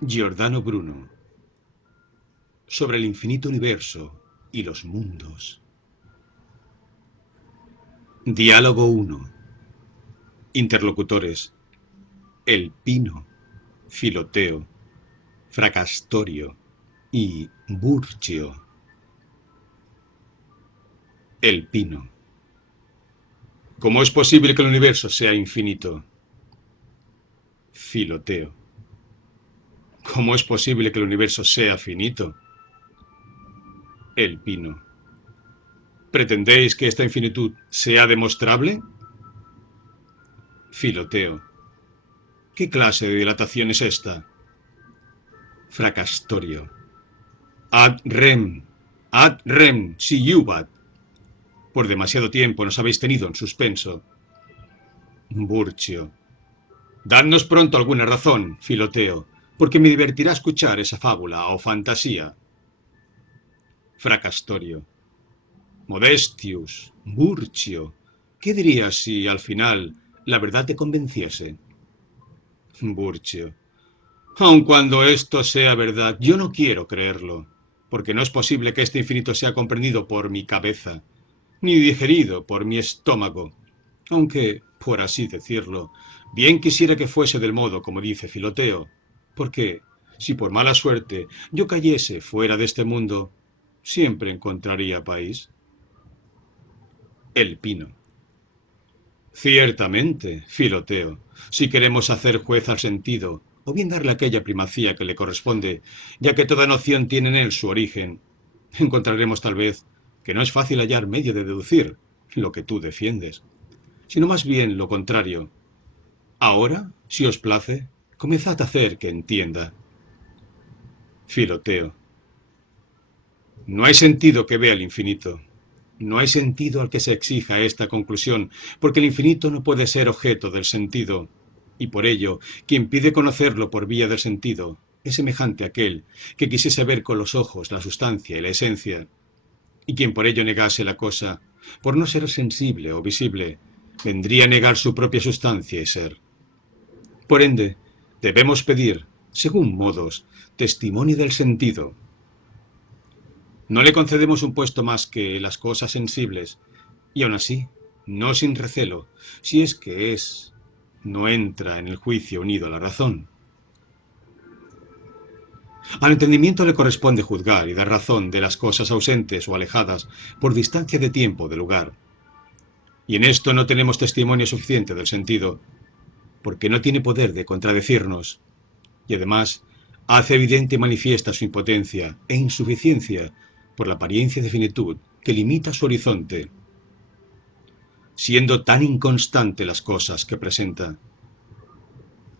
Giordano Bruno. Sobre el infinito universo y los mundos. Diálogo 1. Interlocutores: El Pino, Filoteo, Fracastorio y Burchio. El Pino. ¿Cómo es posible que el universo sea infinito? Filoteo. ¿Cómo es posible que el universo sea finito? El Pino. ¿Pretendéis que esta infinitud sea demostrable? Filoteo. ¿Qué clase de dilatación es esta? Fracastorio. Ad rem, si iubat. Por demasiado tiempo nos habéis tenido en suspenso. Burchio. Dadnos pronto alguna razón, Filoteo, porque me divertirá escuchar esa fábula o fantasía. Fracastorio. Modestius, Burchio, ¿qué dirías si, al final, la verdad te convenciese? Burchio. Aun cuando esto sea verdad, yo no quiero creerlo, porque no es posible que este infinito sea comprendido por mi cabeza, ni digerido por mi estómago, aunque, por así decirlo, bien quisiera que fuese del modo como dice Filoteo, porque, si por mala suerte yo cayese fuera de este mundo, siempre encontraría país. El Pino. Ciertamente, Filoteo, si queremos hacer juez al sentido, o bien darle aquella primacía que le corresponde, ya que toda noción tiene en él su origen, encontraremos tal vez que no es fácil hallar medio de deducir lo que tú defiendes, sino más bien lo contrario. Ahora, si os place, comenzad a hacer que entienda. Filoteo. No hay sentido que vea el infinito. No hay sentido al que se exija esta conclusión, porque el infinito no puede ser objeto del sentido. Y por ello, quien pide conocerlo por vía del sentido es semejante a aquel que quisiese ver con los ojos la sustancia y la esencia. Y quien por ello negase la cosa, por no ser sensible o visible, vendría a negar su propia sustancia y ser. Por ende, debemos pedir, según modos, testimonio del sentido. No le concedemos un puesto más que las cosas sensibles, y aun así, no sin recelo, si es que no entra en el juicio unido a la razón. Al entendimiento le corresponde juzgar y dar razón de las cosas ausentes o alejadas por distancia de tiempo o de lugar. Y en esto no tenemos testimonio suficiente del sentido, porque no tiene poder de contradecirnos, y además hace evidente y manifiesta su impotencia e insuficiencia por la apariencia de finitud que limita su horizonte, siendo tan inconstante las cosas que presenta.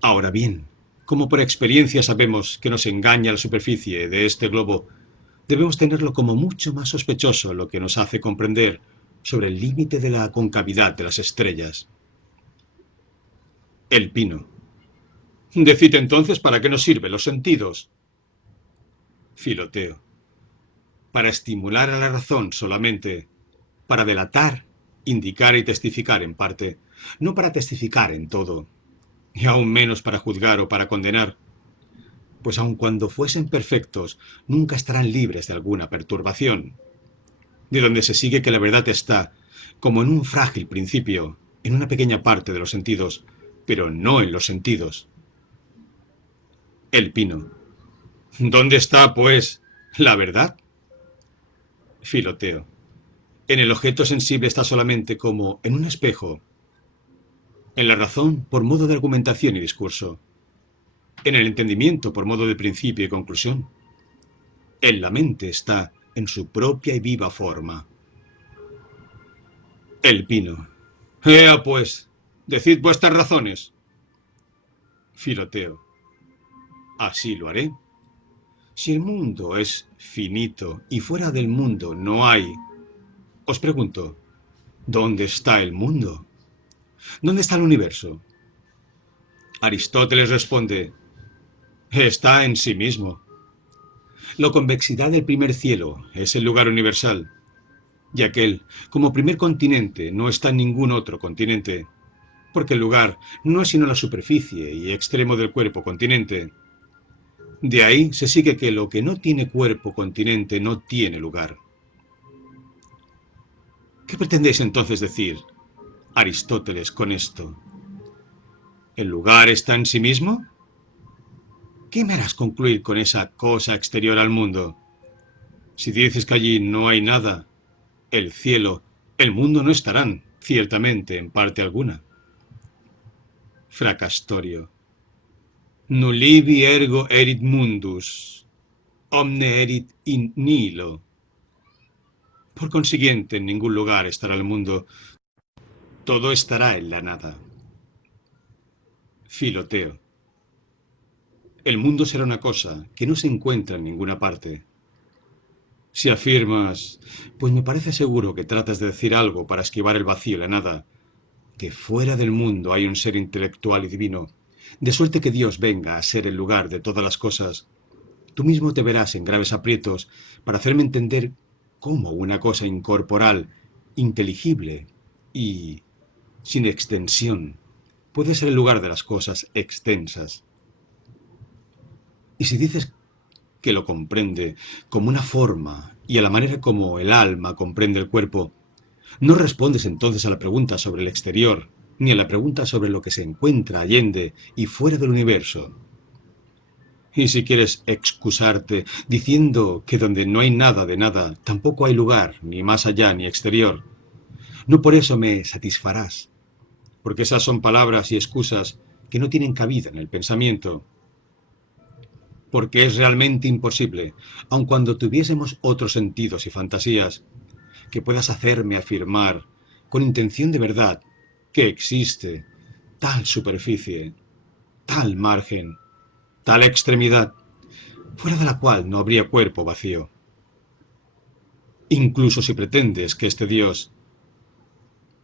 Ahora bien, como por experiencia sabemos que nos engaña la superficie de este globo, debemos tenerlo como mucho más sospechoso, lo que nos hace comprender sobre el límite de la concavidad de las estrellas. El Pino. Decid entonces para qué nos sirven los sentidos. Filoteo. Para estimular a la razón solamente, para delatar, indicar y testificar en parte, no para testificar en todo, y aún menos para juzgar o para condenar, pues aun cuando fuesen perfectos, nunca estarán libres de alguna perturbación, de donde se sigue que la verdad está, como en un frágil principio, en una pequeña parte de los sentidos, pero no en los sentidos. El Pino. ¿Dónde está, pues, la verdad? Filoteo. En el objeto sensible está solamente como en un espejo, en la razón por modo de argumentación y discurso, en el entendimiento por modo de principio y conclusión, en la mente está en su propia y viva forma. El Pino. Ea pues, decid vuestras razones. Filoteo. Así lo haré. Si el mundo es finito y fuera del mundo no hay, os pregunto, ¿dónde está el mundo? ¿Dónde está el universo? Aristóteles responde, está en sí mismo. La convexidad del primer cielo es el lugar universal, y aquel, como primer continente, no está en ningún otro continente, porque el lugar no es sino la superficie y extremo del cuerpo continente. De ahí se sigue que lo que no tiene cuerpo continente no tiene lugar. ¿Qué pretendéis entonces decir, Aristóteles, con esto? ¿El lugar está en sí mismo? ¿Qué me harás concluir con esa cosa exterior al mundo? Si dices que allí no hay nada, el cielo, el mundo no estarán, ciertamente, en parte alguna. Fracastorio. Nullibi ergo erit mundus, omne erit in nihilo. Por consiguiente, en ningún lugar estará el mundo, todo estará en la nada. Filoteo. El mundo será una cosa que no se encuentra en ninguna parte. Si afirmas, pues me parece seguro que tratas de decir algo para esquivar el vacío y la nada, que fuera del mundo hay un ser intelectual y divino, de suerte que Dios venga a ser el lugar de todas las cosas, tú mismo te verás en graves aprietos para hacerme entender cómo una cosa incorporal, inteligible y sin extensión puede ser el lugar de las cosas extensas. Y si dices que lo comprende como una forma y a la manera como el alma comprende el cuerpo, no respondes entonces a la pregunta sobre el exterior, ni a la pregunta sobre lo que se encuentra allende y fuera del universo. Y si quieres excusarte diciendo que donde no hay nada de nada, tampoco hay lugar, ni más allá ni exterior, no por eso me satisfarás, porque esas son palabras y excusas que no tienen cabida en el pensamiento, porque es realmente imposible, aun cuando tuviésemos otros sentidos y fantasías, que puedas hacerme afirmar, con intención de verdad, que existe tal superficie, tal margen, tal extremidad, fuera de la cual no habría cuerpo vacío. Incluso si pretendes que este Dios...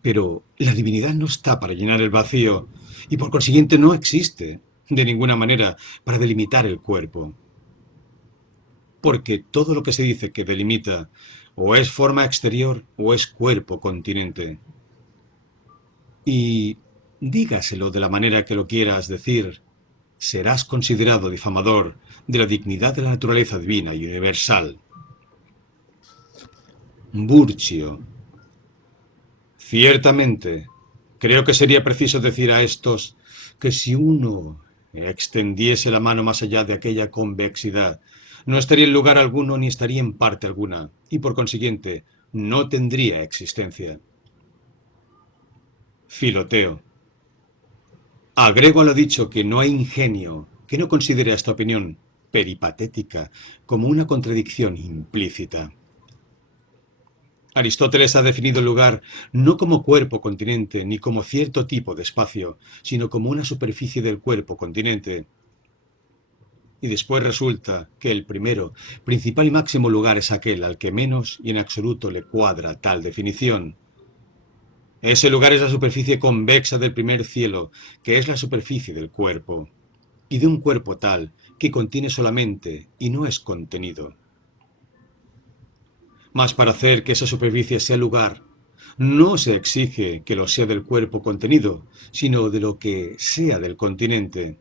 Pero la divinidad no está para llenar el vacío y por consiguiente no existe, de ninguna manera, para delimitar el cuerpo. Porque todo lo que se dice que delimita o es forma exterior o es cuerpo continente. Y dígaselo de la manera que lo quieras decir, serás considerado difamador de la dignidad de la naturaleza divina y universal. Burchio. Ciertamente, creo que sería preciso decir a estos que si uno extendiese la mano más allá de aquella convexidad, no estaría en lugar alguno ni estaría en parte alguna, y por consiguiente no tendría existencia. Filoteo. Agrego a lo dicho que no hay ingenio que no considere esta opinión peripatética como una contradicción implícita. Aristóteles ha definido el lugar no como cuerpo continente ni como cierto tipo de espacio, sino como una superficie del cuerpo continente. Y después resulta que el primero, principal y máximo lugar es aquel al que menos y en absoluto le cuadra tal definición. Ese lugar es la superficie convexa del primer cielo, que es la superficie del cuerpo, y de un cuerpo tal que contiene solamente y no es contenido. Mas para hacer que esa superficie sea lugar, no se exige que lo sea del cuerpo contenido, sino de lo que sea del continente.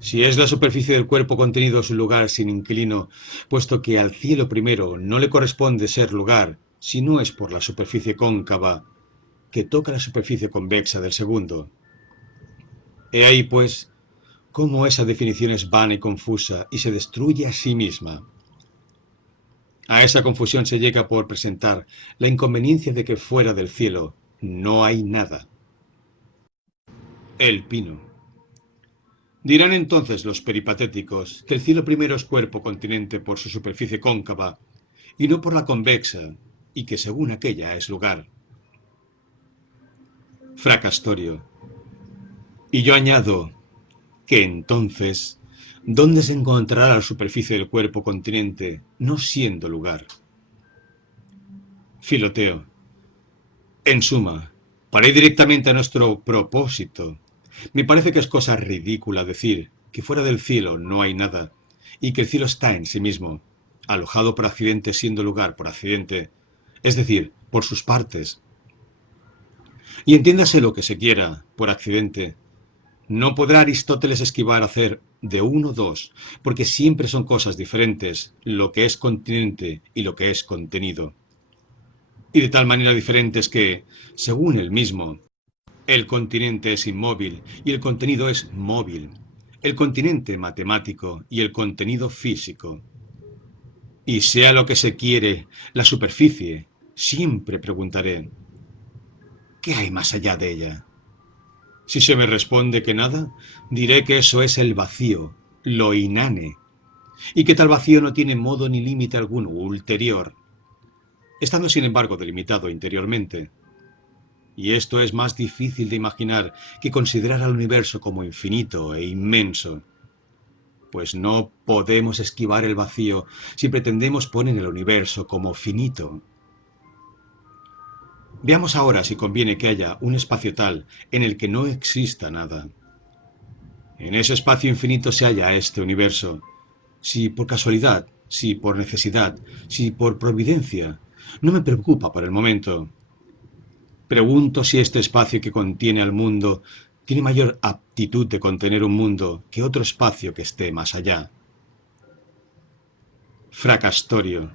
Si es la superficie del cuerpo contenido su lugar sin inquilino, puesto que al cielo primero no le corresponde ser lugar, si no es por la superficie cóncava, que toca la superficie convexa del segundo. He ahí, pues, cómo esa definición es vana y confusa y se destruye a sí misma. A esa confusión se llega por presentar la inconveniencia de que fuera del cielo no hay nada. El pino. Dirán entonces los peripatéticos que el cielo primero es cuerpo continente por su superficie cóncava y no por la convexa, y que según aquella es lugar. Fracastorio. Y yo añado que entonces, ¿dónde se encontrará la superficie del cuerpo continente no siendo lugar? Filoteo. En suma, para ir directamente a nuestro propósito, me parece que es cosa ridícula decir que fuera del cielo no hay nada y que el cielo está en sí mismo, alojado por accidente siendo lugar por accidente, es decir, por sus partes. Y entiéndase lo que se quiera por accidente, No podrá Aristóteles esquivar hacer de uno dos, porque siempre son cosas diferentes lo que es continente y lo que es contenido. Y de tal manera diferentes que, según él mismo, el continente es inmóvil y el contenido es móvil. El continente matemático y el contenido físico. Y sea lo que se quiere, la superficie, siempre preguntaré, ¿qué hay más allá de ella? Si se me responde que nada, diré que eso es el vacío, lo inane, y que tal vacío no tiene modo ni límite alguno ulterior, estando sin embargo delimitado interiormente. Y esto es más difícil de imaginar que considerar al universo como infinito e inmenso, pues no podemos esquivar el vacío si pretendemos poner el universo como finito. Veamos ahora si conviene que haya un espacio tal en el que no exista nada. En ese espacio infinito se halla este universo. Si por casualidad, si por necesidad, si por providencia, no me preocupa por el momento. Pregunto si este espacio que contiene al mundo tiene mayor aptitud de contener un mundo que otro espacio que esté más allá. Fracastorio.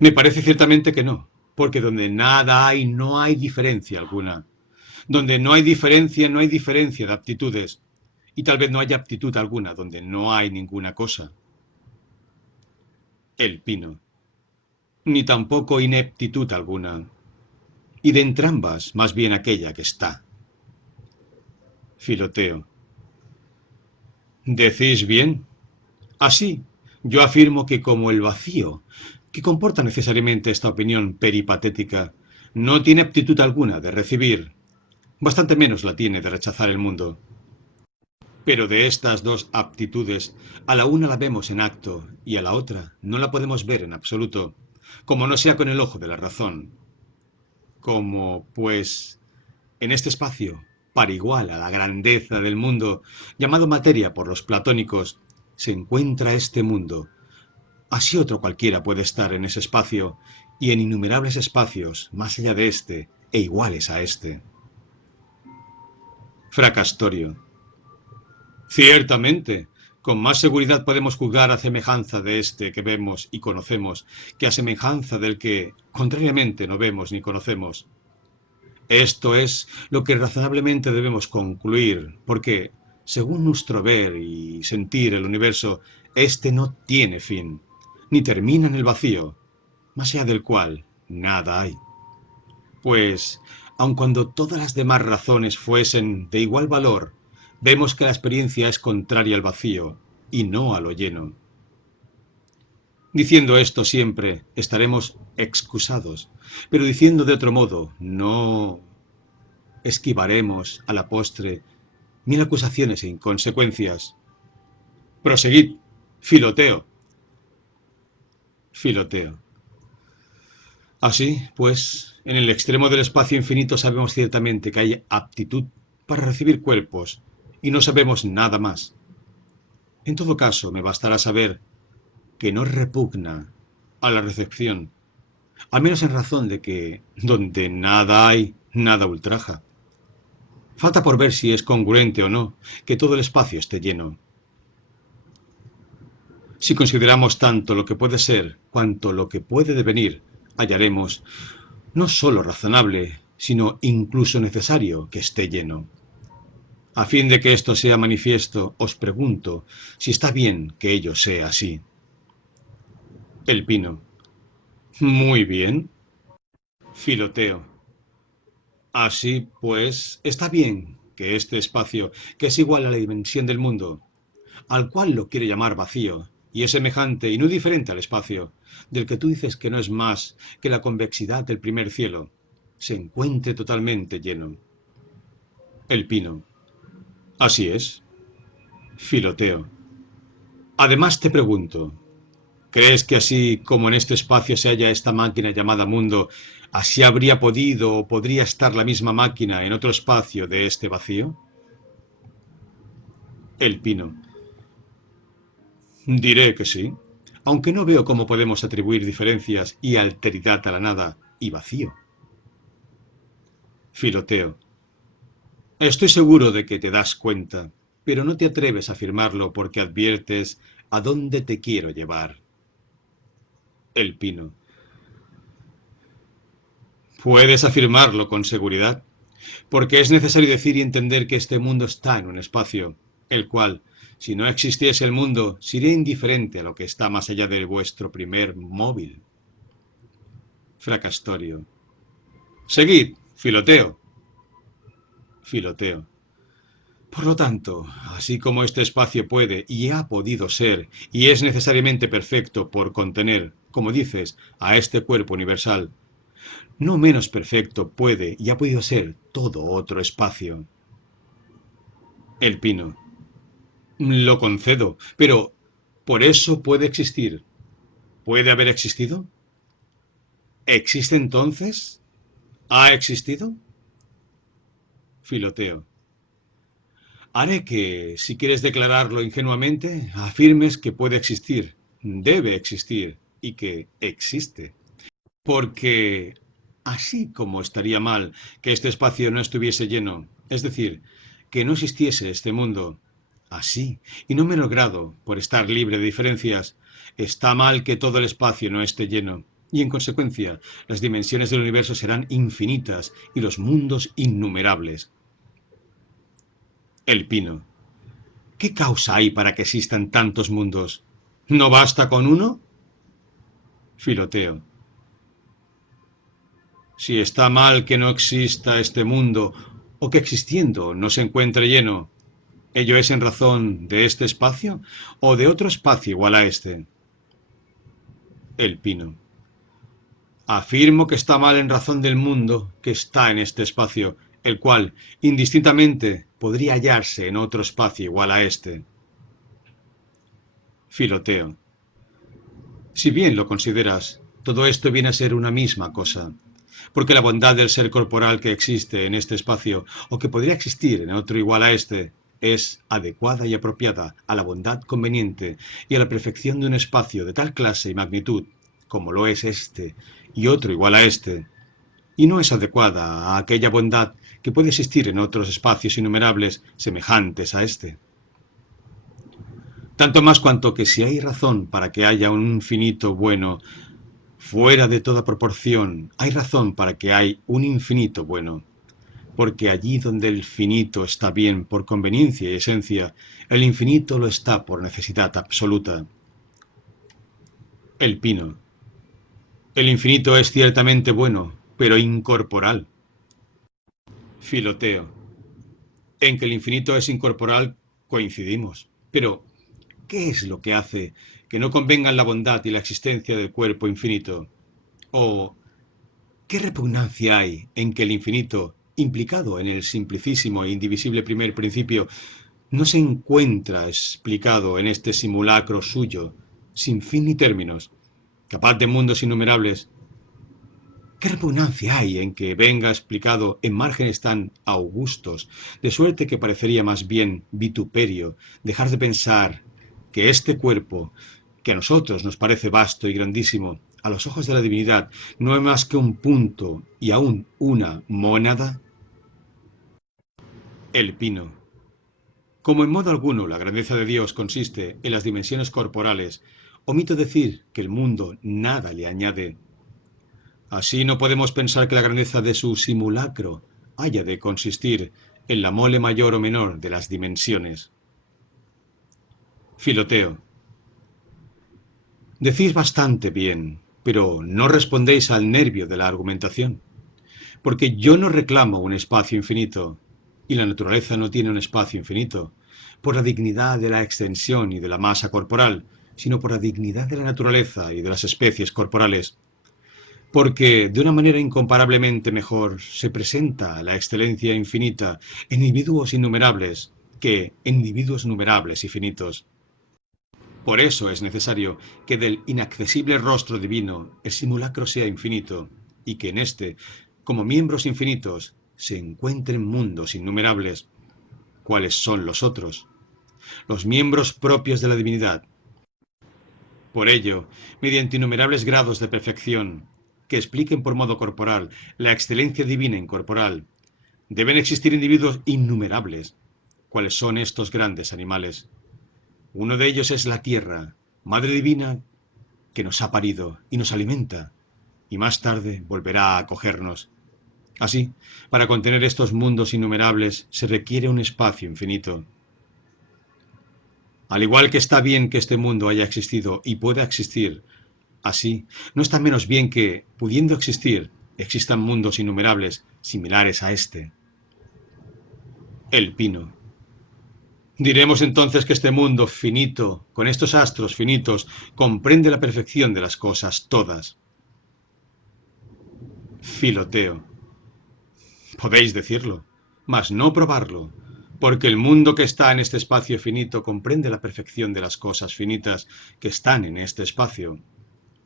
Me parece ciertamente que no, porque donde nada hay no hay diferencia alguna. Donde no hay diferencia de aptitudes. Y tal vez no haya aptitud alguna donde no hay ninguna cosa. El pino. Ni tampoco ineptitud alguna. Y de entrambas, más bien aquella que está. Filoteo. ¿Decís bien? Así, yo afirmo que como el vacío, que comporta necesariamente esta opinión peripatética, no tiene aptitud alguna de recibir, bastante menos la tiene de rechazar el mundo. Pero de estas dos aptitudes, a la una la vemos en acto y a la otra no la podemos ver en absoluto, como no sea con el ojo de la razón. Como, pues, en este espacio, par igual a la grandeza del mundo, llamado materia por los platónicos, se encuentra este mundo. Así otro cualquiera puede estar en ese espacio y en innumerables espacios más allá de este e iguales a este. Fracastorio. Ciertamente, con más seguridad podemos juzgar a semejanza de este que vemos y conocemos que a semejanza del que, contrariamente, no vemos ni conocemos. Esto es lo que razonablemente debemos concluir, porque, según nuestro ver y sentir el universo, éste no tiene fin, ni termina en el vacío, más allá del cual nada hay. Pues, aun cuando todas las demás razones fuesen de igual valor, vemos que la experiencia es contraria al vacío y no a lo lleno. Diciendo esto siempre estaremos excusados, pero diciendo de otro modo, no esquivaremos a la postre mil acusaciones e inconsecuencias. Proseguid, Filoteo. Filoteo. Así, pues, en el extremo del espacio infinito sabemos ciertamente que hay aptitud para recibir cuerpos, y no sabemos nada más. En todo caso, me bastará saber que no repugna a la recepción, al menos en razón de que donde nada hay, nada ultraja. Falta por ver si es congruente o no que todo el espacio esté lleno. Si consideramos tanto lo que puede ser cuanto lo que puede devenir, hallaremos no sólo razonable, sino incluso necesario que esté lleno. A fin de que esto sea manifiesto, os pregunto si está bien que ello sea así. El pino. Muy bien. Filoteo. Así, pues, está bien que este espacio, que es igual a la dimensión del mundo, al cual lo quiere llamar vacío, y es semejante y no diferente al espacio, del que tú dices que no es más que la convexidad del primer cielo, se encuentre totalmente lleno. El pino. Así es. Filoteo. Además te pregunto, ¿crees que así como en este espacio se halla esta máquina llamada mundo, así habría podido o podría estar la misma máquina en otro espacio de este vacío? El pino. Diré que sí, aunque no veo cómo podemos atribuir diferencias y alteridad a la nada y vacío. Filoteo. Estoy seguro de que te das cuenta, pero no te atreves a afirmarlo porque adviertes a dónde te quiero llevar. El Pino. Puedes afirmarlo con seguridad, porque es necesario decir y entender que este mundo está en un espacio, el cual, si no existiese el mundo, sería indiferente a lo que está más allá de vuestro primer móvil. Fracastorio. Seguid, Filoteo. Filoteo. Por lo tanto, así como este espacio puede y ha podido ser y es necesariamente perfecto por contener, como dices, a este cuerpo universal, no menos perfecto puede y ha podido ser todo otro espacio. El Pino. Lo concedo, pero ¿por eso puede existir? ¿Puede haber existido? ¿Existe entonces? ¿Ha existido? Filoteo. Haré que, si quieres declararlo ingenuamente, afirmes que puede existir, debe existir y que existe. Porque así como estaría mal que este espacio no estuviese lleno, es decir, que no existiese este mundo, así, y no menos grado, por estar libre de diferencias, está mal que todo el espacio no esté lleno, y en consecuencia las dimensiones del universo serán infinitas y los mundos innumerables. El Pino. ¿Qué causa hay para que existan tantos mundos? ¿No basta con uno? Filoteo. Si está mal que no exista este mundo, o que existiendo no se encuentre lleno, ¿ello es en razón de este espacio o de otro espacio igual a este? El Pino. Afirmo que está mal en razón del mundo que está en este espacio, el cual, indistintamente, podría hallarse en otro espacio igual a este. Filoteo. Si bien lo consideras, todo esto viene a ser una misma cosa, porque la bondad del ser corporal que existe en este espacio, o que podría existir en otro igual a este, es adecuada y apropiada a la bondad conveniente y a la perfección de un espacio de tal clase y magnitud, como lo es este y otro igual a este, y no es adecuada a aquella bondad que puede existir en otros espacios innumerables semejantes a este. Tanto más cuanto que si hay razón para que haya un infinito bueno fuera de toda proporción, hay razón para que hay un infinito bueno, porque allí donde el finito está bien por conveniencia y esencia, el infinito lo está por necesidad absoluta. El Pino. El infinito es ciertamente bueno, pero incorporal. Filoteo. En que el infinito es incorporal coincidimos. Pero, ¿qué es lo que hace que no convengan la bondad y la existencia del cuerpo infinito? ¿O qué repugnancia hay en que el infinito, implicado en el simplicísimo e indivisible primer principio, no se encuentra explicado en este simulacro suyo, sin fin ni términos, capaz de mundos innumerables? ¿Qué repugnancia hay en que venga explicado en márgenes tan augustos, de suerte que parecería más bien vituperio dejar de pensar que este cuerpo, que a nosotros nos parece vasto y grandísimo, a los ojos de la divinidad no es más que un punto y aún una mónada? El Pino. Como en modo alguno la grandeza de Dios consiste en las dimensiones corporales, omito decir que el mundo nada le añade. Así no podemos pensar que la grandeza de su simulacro haya de consistir en la mole mayor o menor de las dimensiones. Filoteo. Decís bastante bien, pero no respondéis al nervio de la argumentación, porque yo no reclamo un espacio infinito, y la naturaleza no tiene un espacio infinito, por la dignidad de la extensión y de la masa corporal, sino por la dignidad de la naturaleza y de las especies corporales. Porque de una manera incomparablemente mejor se presenta la excelencia infinita en individuos innumerables que en individuos numerables y finitos. Por eso es necesario que del inaccesible rostro divino el simulacro sea infinito y que en éste, como miembros infinitos, se encuentren mundos innumerables. ¿Cuáles son los otros? Los miembros propios de la divinidad. Por ello, mediante innumerables grados de perfección, que expliquen por modo corporal la excelencia divina incorporal, Deben existir individuos innumerables. ¿Cuáles son estos grandes animales? Uno de ellos es la Tierra, Madre Divina, que nos ha parido y nos alimenta, y más tarde volverá a acogernos. Así, para contener estos mundos innumerables se requiere un espacio infinito. Al igual que está bien que este mundo haya existido y pueda existir, así, no está menos bien que, pudiendo existir, existan mundos innumerables similares a este. El pino. Diremos entonces que este mundo finito, con estos astros finitos, comprende la perfección de las cosas todas. Filoteo. Podéis decirlo, mas no probarlo, porque el mundo que está en este espacio finito comprende la perfección de las cosas finitas que están en este espacio,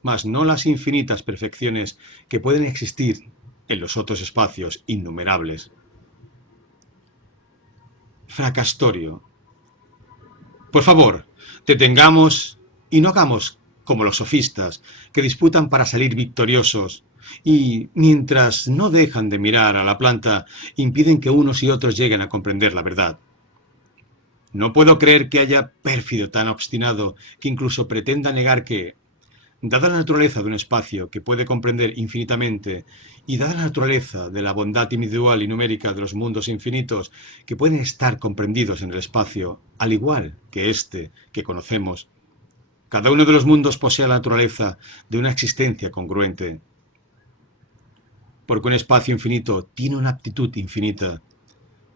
mas no las infinitas perfecciones que pueden existir en los otros espacios innumerables. Fracastorio. Por favor, detengamos y no hagamos como los sofistas, que disputan para salir victoriosos, y mientras no dejan de mirar a la planta, impiden que unos y otros lleguen a comprender la verdad. No puedo creer que haya pérfido tan obstinado que incluso pretenda negar que, dada la naturaleza de un espacio que puede comprender infinitamente, y dada la naturaleza de la bondad individual y numérica de los mundos infinitos que pueden estar comprendidos en el espacio, al igual que este que conocemos, cada uno de los mundos posee la naturaleza de una existencia congruente. Porque un espacio infinito tiene una aptitud infinita,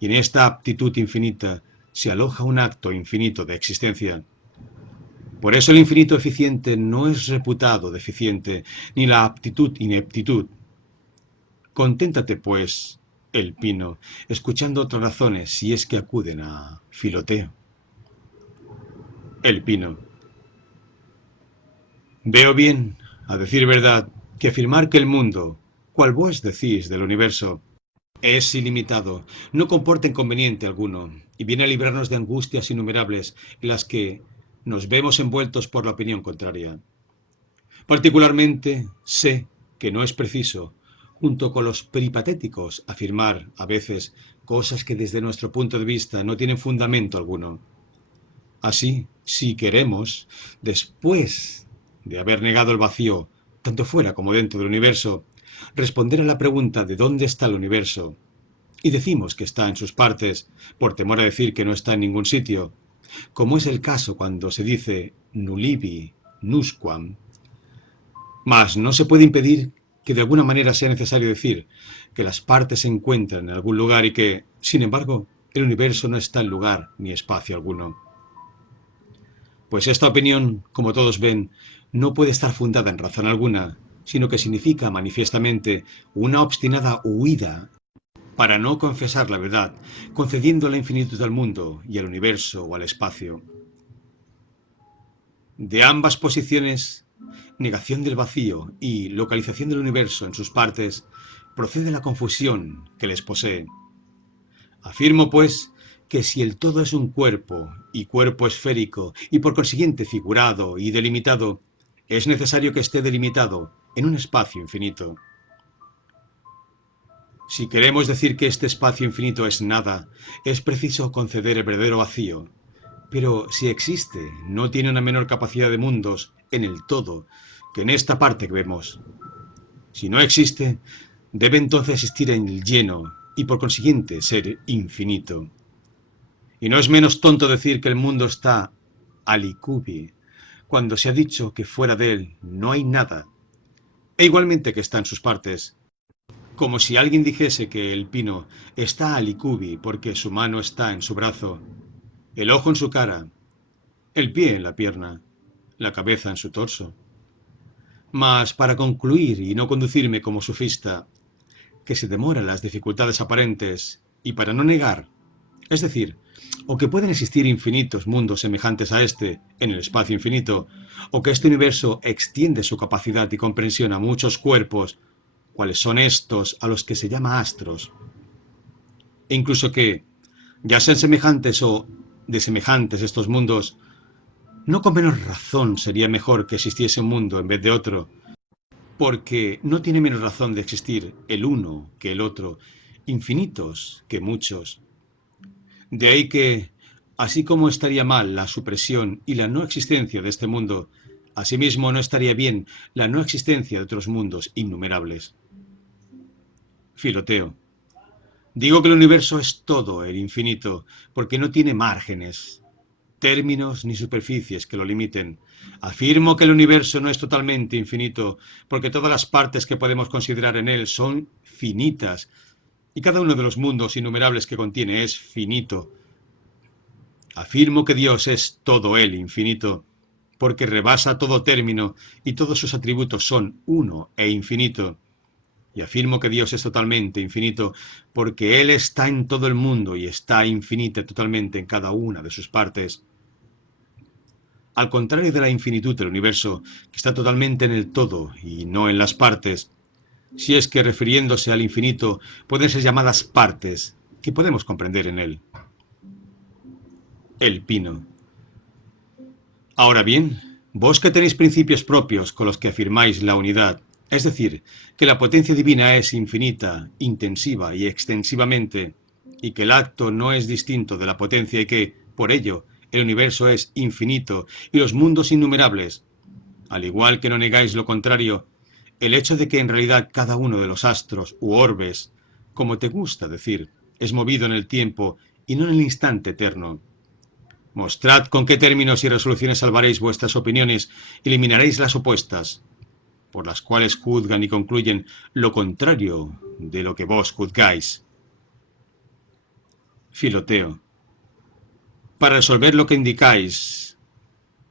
y en esta aptitud infinita se aloja un acto infinito de existencia. Por eso el infinito eficiente no es reputado deficiente, ni la aptitud ineptitud. Conténtate, pues, el pino, escuchando otras razones si es que acuden a Filoteo. El pino. Veo bien, a decir verdad, que afirmar que el mundo, cual vos decís del universo, es ilimitado, no comporta inconveniente alguno, y viene a librarnos de angustias innumerables en las que nos vemos envueltos por la opinión contraria. Particularmente sé que no es preciso, junto con los peripatéticos, afirmar a veces cosas que desde nuestro punto de vista no tienen fundamento alguno. Así, si queremos, después de haber negado el vacío, tanto fuera como dentro del universo, responder a la pregunta de dónde está el universo, y decimos que está en sus partes, por temor a decir que no está en ningún sitio, como es el caso cuando se dice nullibi nusquam, mas no se puede impedir que de alguna manera sea necesario decir que las partes se encuentran en algún lugar y que, sin embargo, el universo no está en lugar ni espacio alguno. Pues esta opinión, como todos ven, no puede estar fundada en razón alguna, sino que significa manifiestamente una obstinada huida para no confesar la verdad, concediendo la infinitud al mundo y al universo o al espacio. De ambas posiciones, negación del vacío y localización del universo en sus partes, procede la confusión que les posee. Afirmo, pues, que si el todo es un cuerpo, y cuerpo esférico, y por consiguiente figurado y delimitado, es necesario que esté delimitado en un espacio infinito. Si queremos decir que este espacio infinito es nada, es preciso conceder el verdadero vacío. Pero si existe, no tiene una menor capacidad de mundos en el todo que en esta parte que vemos. Si no existe, debe entonces existir en el lleno y por consiguiente ser infinito. Y no es menos tonto decir que el mundo está alicubi, cuando se ha dicho que fuera de él no hay nada, e igualmente que está en sus partes. Como si alguien dijese que el pino está alicubi porque su mano está en su brazo, el ojo en su cara, el pie en la pierna, la cabeza en su torso. Mas, para concluir y no conducirme como sofista, que se demoran las dificultades aparentes, y para no negar, es decir, o que pueden existir infinitos mundos semejantes a este en el espacio infinito, o que este universo extiende su capacidad y comprensión a muchos cuerpos, cuáles son estos a los que se llama astros, e incluso que, ya sean semejantes o desemejantes estos mundos, no con menos razón sería mejor que existiese un mundo en vez de otro, porque no tiene menos razón de existir el uno que el otro, infinitos que muchos. De ahí que, así como estaría mal la supresión y la no existencia de este mundo, asimismo no estaría bien la no existencia de otros mundos innumerables. Filoteo. Digo que el universo es todo el infinito, porque no tiene márgenes, términos ni superficies que lo limiten. Afirmo que el universo no es totalmente infinito, porque todas las partes que podemos considerar en él son finitas, y cada uno de los mundos innumerables que contiene es finito. Afirmo que Dios es todo él infinito, porque rebasa todo término y todos sus atributos son uno e infinito. Y afirmo que Dios es totalmente infinito, porque Él está en todo el mundo y está infinita totalmente en cada una de sus partes. Al contrario de la infinitud del universo, que está totalmente en el todo y no en las partes, si es que refiriéndose al infinito pueden ser llamadas partes que podemos comprender en él. El pino. Ahora bien, vos que tenéis principios propios con los que afirmáis la unidad, es decir, que la potencia divina es infinita, intensiva y extensivamente, y que el acto no es distinto de la potencia y que, por ello, el universo es infinito y los mundos innumerables, al igual que no negáis lo contrario, el hecho de que en realidad cada uno de los astros u orbes, como te gusta decir, es movido en el tiempo y no en el instante eterno. Mostrad con qué términos y resoluciones salvaréis vuestras opiniones y eliminaréis las opuestas, por las cuales juzgan y concluyen lo contrario de lo que vos juzgáis. Filoteo. Para resolver lo que indicáis,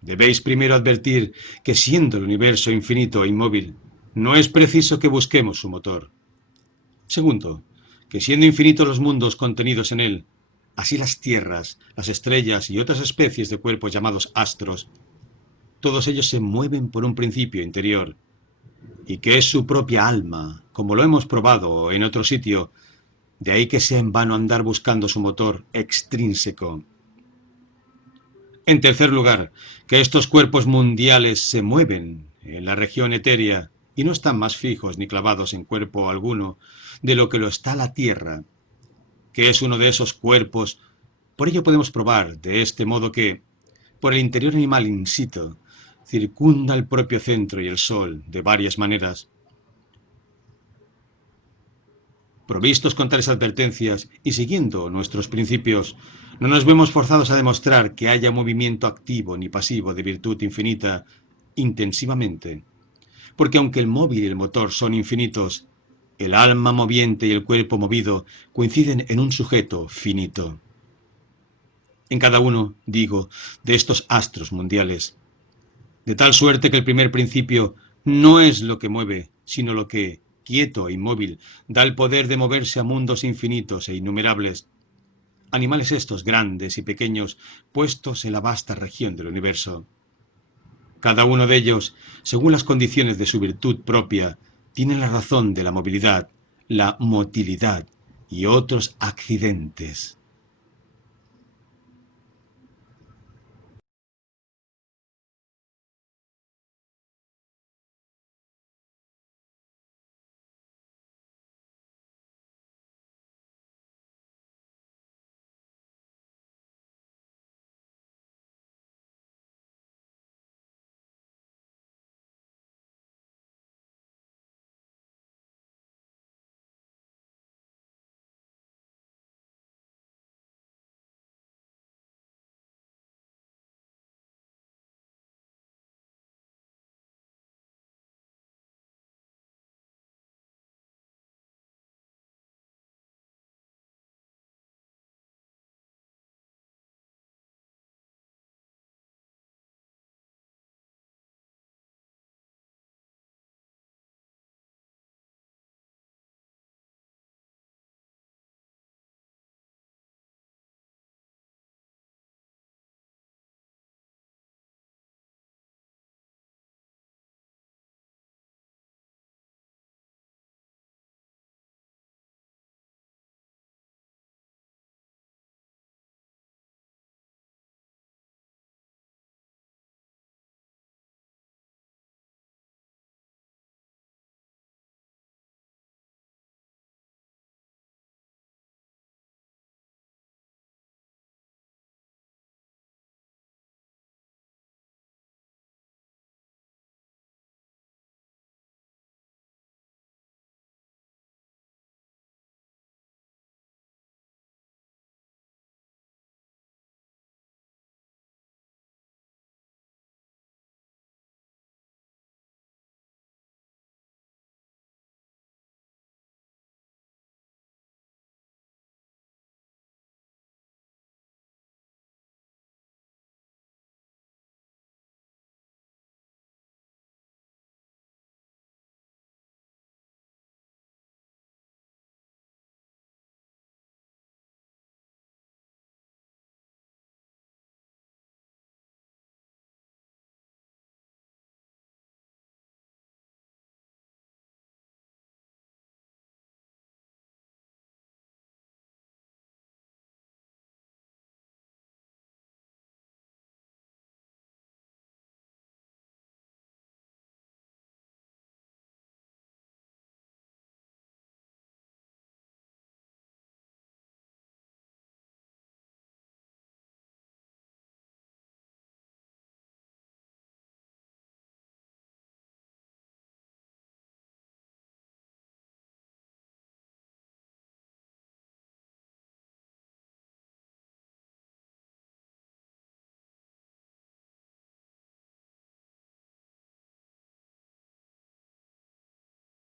debéis primero advertir que siendo el universo infinito e inmóvil, no es preciso que busquemos su motor. Segundo, que siendo infinitos los mundos contenidos en él, así las tierras, las estrellas y otras especies de cuerpos llamados astros, todos ellos se mueven por un principio interior, y que es su propia alma, como lo hemos probado en otro sitio, de ahí que sea en vano andar buscando su motor extrínseco. En tercer lugar, que estos cuerpos mundiales se mueven en la región etérea y no están más fijos ni clavados en cuerpo alguno de lo que lo está la Tierra, que es uno de esos cuerpos. Por ello podemos probar de este modo que, por el interior animal in situ, circunda el propio centro y el Sol de varias maneras. Provistos con tales advertencias y siguiendo nuestros principios, no nos vemos forzados a demostrar que haya movimiento activo ni pasivo de virtud infinita intensivamente, porque aunque el móvil y el motor son infinitos, el alma moviente y el cuerpo movido coinciden en un sujeto finito. En cada uno, digo, de estos astros mundiales, de tal suerte que el primer principio no es lo que mueve, sino lo que, quieto e inmóvil, da el poder de moverse a mundos infinitos e innumerables, animales estos grandes y pequeños, puestos en la vasta región del universo. Cada uno de ellos, según las condiciones de su virtud propia, tiene la razón de la movilidad, la motilidad y otros accidentes.